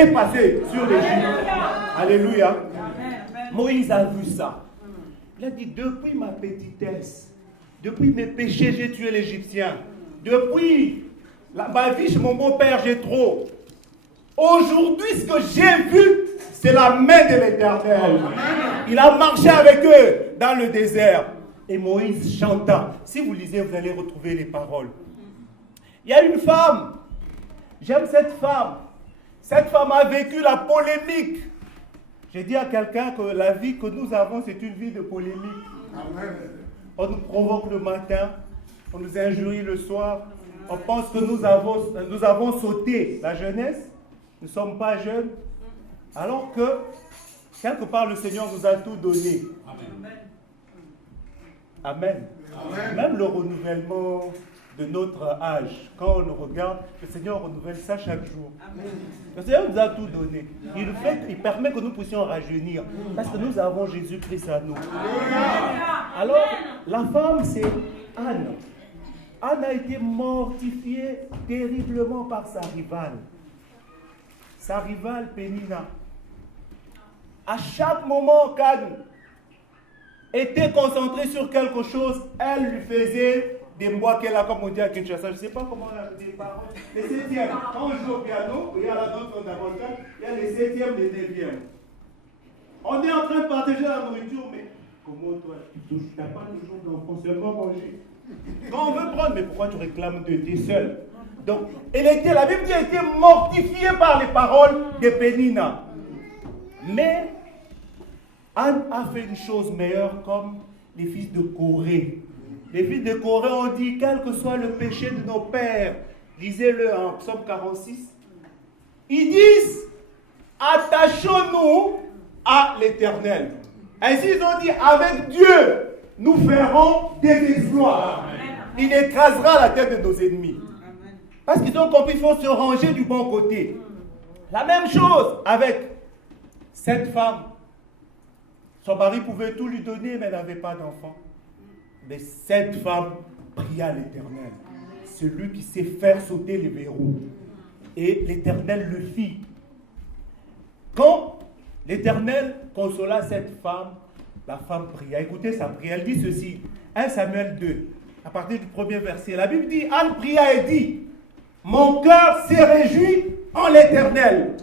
est passé sur l'Égypte. Alléluia. Moïse a vu ça. Il a dit, depuis ma petitesse, depuis mes péchés, j'ai tué l'Égyptien. Depuis ma vie chez mon beau-père, j'ai trop. Aujourd'hui, ce que j'ai vu, c'est la main de l'Éternel. Il a marché avec eux dans le désert. Et Moïse chanta. Si vous lisez, vous allez retrouver les paroles. Il y a une femme. J'aime cette femme. Cette femme a vécu la polémique. J'ai dit à quelqu'un que la vie que nous avons, c'est une vie de polémique. Amen. On nous provoque le matin, on nous injurie le soir. On pense que nous avons sauté la jeunesse. Nous ne sommes pas jeunes. Alors que, quelque part, le Seigneur nous a tout donné. Amen. Amen. Amen. Même le renouvellement de notre âge, quand on le regarde, le Seigneur renouvelle ça chaque jour. Amen. Le Seigneur nous a tout donné. Il permet que nous puissions rajeunir, parce que nous avons Jésus-Christ à nous. Amen. Alors, la femme, c'est Anne. Anne a été mortifiée terriblement par sa rivale. Sa rivale Pénina. À chaque moment qu'Anne était concentrée sur quelque chose, elle lui faisait des mois qu'elle a, comme on dit à Kinshasa. Je ne sais pas comment on a des paroles. Les septièmes. Quand on joue au piano, il y a là d'autres fondamentales, il y a les septièmes, les neuvièmes. On est en train de partager la nourriture, mais comment toi, tu n'as pas toujours d'enfant, seulement manger. Quand on veut prendre, mais pourquoi tu réclames de tes seuls? Donc, la Bible dit, elle était mortifiée par les paroles de Pénina. Mais Anne a fait une chose meilleure comme les fils de Corée. Les fils de Corée ont dit, quel que soit le péché de nos pères, lisez-le en Psaume 46, ils disent, attachons-nous à l'Éternel. Ainsi ils ont dit, avec Dieu, nous ferons des exploits. Il écrasera la tête de nos ennemis. Parce qu'ils ont compris qu'il faut se ranger du bon côté. La même chose avec cette femme. Son mari pouvait tout lui donner, mais elle n'avait pas d'enfant. Mais cette femme pria l'Éternel. Celui qui sait faire sauter les verrous. Et l'Éternel le fit. Quand l'Éternel consola cette femme, la femme pria. Écoutez sa prière. Elle dit ceci. 1 Samuel 2, à partir du premier verset. La Bible dit, Anne pria et dit, mon cœur s'est réjoui en l'Éternel.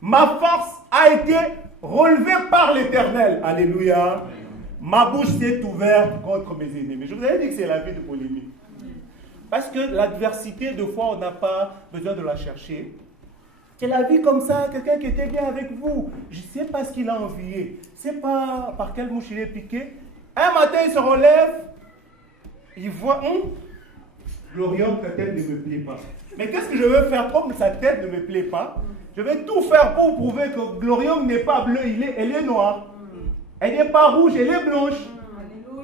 Ma force a été relevée par l'Éternel. Alléluia. Ma bouche s'est ouverte contre mes ennemis. Je vous avais dit que c'est la vie de polémique. Parce que l'adversité, de fois, on n'a pas besoin de la chercher. C'est la vie comme ça, quelqu'un qui était bien avec vous. Je ne sais pas ce qu'il a envié. Je ne sais pas par quelle mouche il est piqué. Un matin, il se relève. Il voit, Glorium, ta tête ne me plaît pas. Mais qu'est-ce que je veux faire comme sa tête ne me plaît pas? Je vais tout faire pour prouver que Glorium n'est pas bleu, elle est noire. Elle n'est pas rouge, elle est blanche.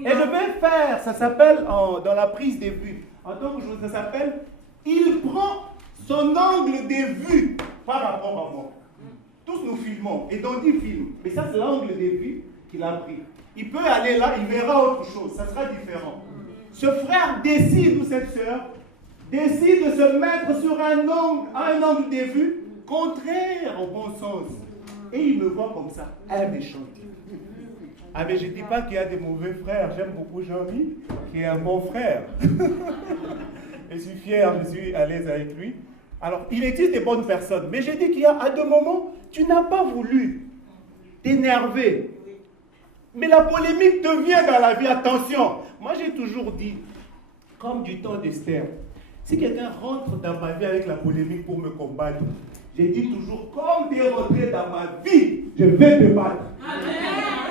Et je vais faire, ça s'appelle dans la prise des vues. En tant que chose, ça s'appelle, il prend son angle des vues par rapport à moi. Tous nous filmons, et donc il filme. Mais ça, c'est l'angle des vues qu'il a pris. Il peut aller là, il verra autre chose, ça sera différent. Ce frère décide, ou cette sœur, décide de se mettre sur un angle des vues contraire au bon sens. Et il me voit comme ça, un méchant. Ah mais je ne dis pas qu'il y a des mauvais frères, j'aime beaucoup Jean-Mi, qui est un bon frère. Je suis fier, je suis à l'aise avec lui. Alors, il existe des bonnes personnes, mais j'ai dit qu'il y a à deux moments, tu n'as pas voulu t'énerver. Mais la polémique te vient dans la vie, attention. Moi j'ai toujours dit, comme du temps d'Esther, si quelqu'un rentre dans ma vie avec la polémique pour me combattre, j'ai dit toujours, comme tu es rentré dans ma vie, je vais te battre. Amen.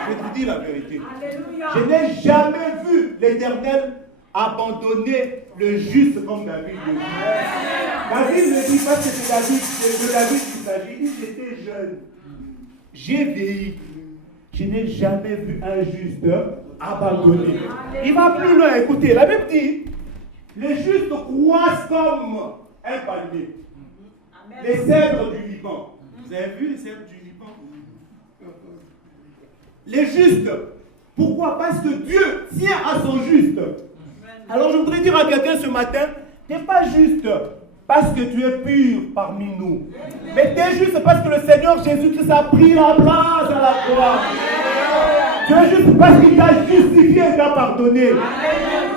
Je vous dis la vérité. Alléluia. Je n'ai jamais vu l'Éternel abandonner le juste comme David. David ne dit pas que c'est de David qu'il s'agit. Il dit, j'étais jeune. J'ai vieilli. Je n'ai jamais vu un juste abandonné. Il va plus loin. Écoutez, la Bible dit, les justes croissent comme un palmier. Les cèdres du Liban. Vous avez vu les cèdres du Liban? Les justes. Pourquoi? Parce que Dieu tient à son juste. Alors je voudrais dire à quelqu'un ce matin, tu n'es pas juste. parce que tu es pur parmi nous. Mais tu es juste parce que le Seigneur Jésus-Christ a pris la place à la croix. Tu es juste parce qu'il t'a justifié et t'a pardonné.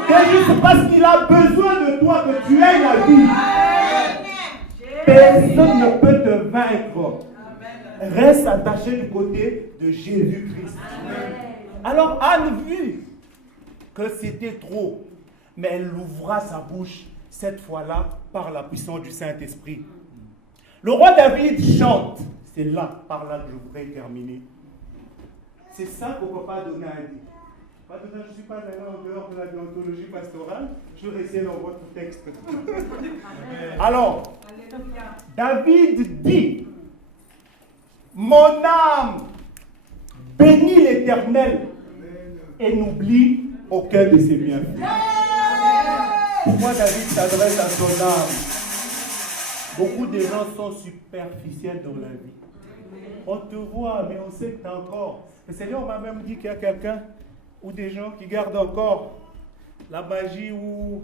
Tu es juste parce qu'il a besoin de toi que tu aies la vie. Personne ne peut te vaincre. Reste attaché du côté de Jésus-Christ. Alors Anne vit que c'était trop, mais elle ouvra sa bouche cette fois-là par la puissance du Saint-Esprit. Le roi David chante. C'est là, par là que je voudrais terminer. C'est ça qu'on ne peut pas donner à dire. Je ne suis pas allé en dehors de la déontologie pastorale. Je vais rester dans votre texte. Alors, David dit, mon âme bénit l'Éternel et n'oublie aucun de ses bienfaits. Pourquoi David s'adresse à son âme? Beaucoup de gens sont superficiels dans la vie. On te voit, mais on sait que tu as encore. Le Seigneur m'a même dit qu'il y a quelqu'un ou des gens qui gardent encore la magie ou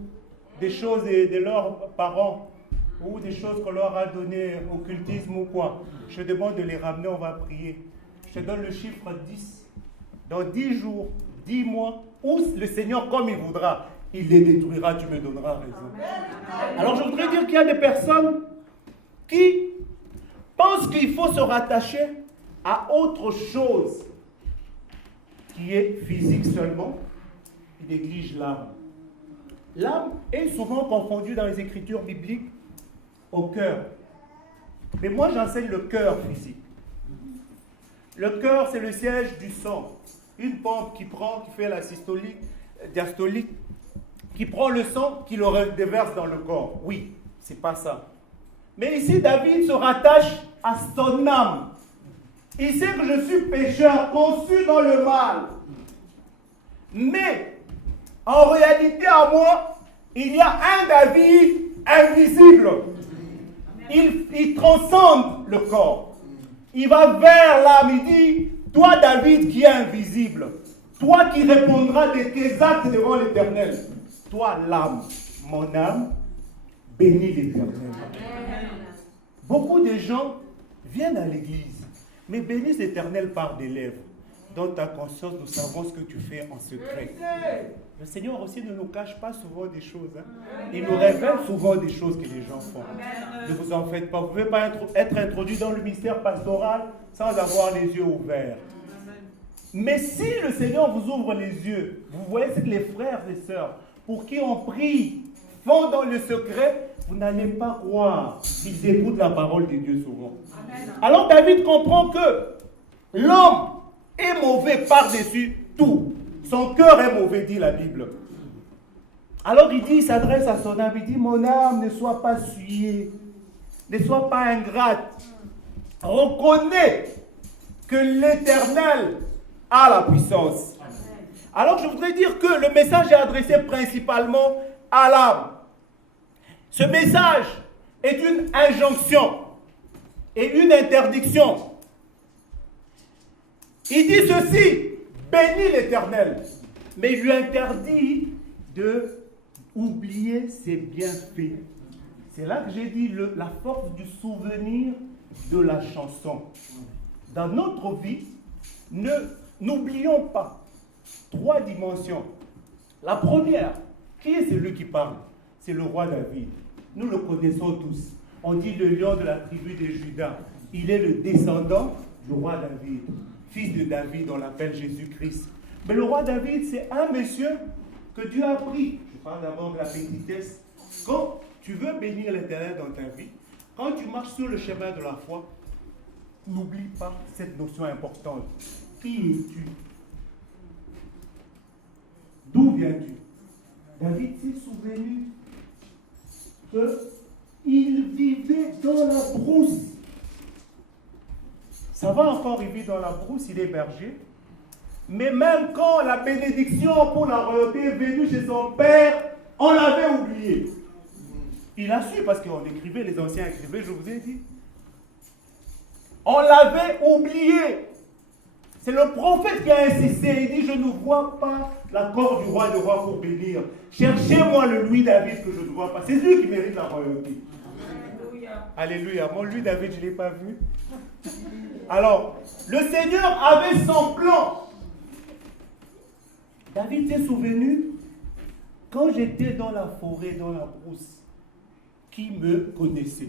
des choses de leurs parents ou des choses qu'on leur a données, occultisme ou quoi. Je te demande de les ramener, on va prier. Je te donne le chiffre 10. Dans 10 jours, 10 mois, ou le Seigneur, comme il voudra, il les détruira, tu me donneras raison. Alors je voudrais dire qu'il y a des personnes qui pensent qu'il faut se rattacher à autre chose qui est physique seulement. Ils négligent l'âme. L'âme est souvent confondue dans les écritures bibliques au cœur. Mais moi j'enseigne le cœur physique. Le cœur, c'est le siège du sang. Une pompe qui fait la systolique, diastolique, qui prend le sang, qui le déverse dans le corps. Oui, c'est pas ça. Mais ici, David se rattache à son âme. Il sait que je suis pécheur, conçu dans le mal. Mais, en réalité, en moi, il y a un David invisible. Il transcende le corps. Il va vers l'âme. Il dit, toi David qui es invisible, toi qui répondras de tes actes devant l'Éternel, toi l'âme, mon âme, bénis l'Éternel. Beaucoup de gens viennent à l'église, mais bénissent l'Éternel par des lèvres. Dans ta conscience, nous savons ce que tu fais en secret. Le Seigneur aussi ne nous cache pas souvent des choses. Il nous révèle souvent des choses que les gens font. Ne vous en faites pas. Vous ne pouvez pas être introduit dans le mystère pastoral sans avoir les yeux ouverts. Mais si le Seigneur vous ouvre les yeux, vous voyez ce que les frères et sœurs, pour qui on prie, font dans le secret, vous n'allez pas croire qu'ils écoutent la parole de Dieu souvent. Alors David comprend que l'homme est mauvais par-dessus tout. Son cœur est mauvais, dit la Bible. Alors il s'adresse à son âme, il dit, mon âme, ne sois pas souillée, ne sois pas ingrate. Reconnais que l'Éternel a la puissance. Alors je voudrais dire que le message est adressé principalement à l'âme. Ce message est une injonction et une interdiction. Il dit ceci, bénis l'Éternel, mais il lui interdit de oublier ses bienfaits. C'est là que j'ai dit la force du souvenir de la chanson. Dans notre vie, n'oublions pas 3 dimensions. La première, qui est celui qui parle? C'est le roi David. Nous le connaissons tous. On dit le lion de la tribu de Juda. Il est le descendant du roi David. Fils de David, on l'appelle Jésus-Christ. Mais le roi David, c'est un monsieur que Dieu a pris. Je parle d'abord de la petitesse. Quand tu veux bénir l'Éternel dans ta vie, quand tu marches sur le chemin de la foi, n'oublie pas cette notion importante. Qui es-tu? D'où viens-tu? David s'est souvenu qu'il vivait dans la brousse. Ça va encore, il vit dans la brousse, il est berger. Mais même quand la bénédiction pour la royauté est venue chez son père, on l'avait oublié. Il a su parce qu'on écrivait, les anciens écrivaient, je vous ai dit. On l'avait oublié. C'est le prophète qui a insisté. Il dit, je ne vois pas l'accord du roi de roi pour bénir. Cherchez-moi le Louis David que je ne vois pas. C'est lui qui mérite la royauté. Alléluia. Moi, lui, David, je ne l'ai pas vu. Alors, le Seigneur avait son plan. David s'est souvenu, quand j'étais dans la forêt, dans la brousse, qui me connaissait.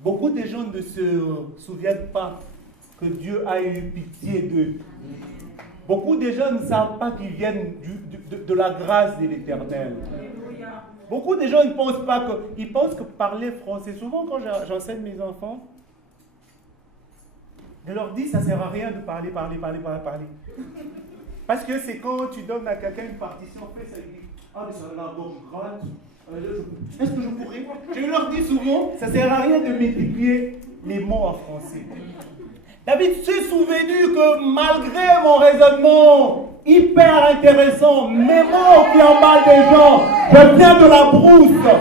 Beaucoup de gens ne se souviennent pas que Dieu a eu pitié d'eux. Beaucoup de gens ne savent pas qu'ils viennent de la grâce de l'Éternel. Beaucoup de gens ne pensent pas que... Ils pensent que parler français... Souvent, quand j'enseigne mes enfants, je leur dis, ça ne sert à rien de parler. Parce que c'est quand tu donnes à quelqu'un une partition, fait ça, il dit, ah, mais ça a la gorge gratte. Est-ce que je pourrais? Je leur dis souvent, ça ne sert à rien de multiplier les mots en français. David s'est souvenu que malgré mon raisonnement hyper intéressant, mes mots qui emballent des gens, je viens de la brousse.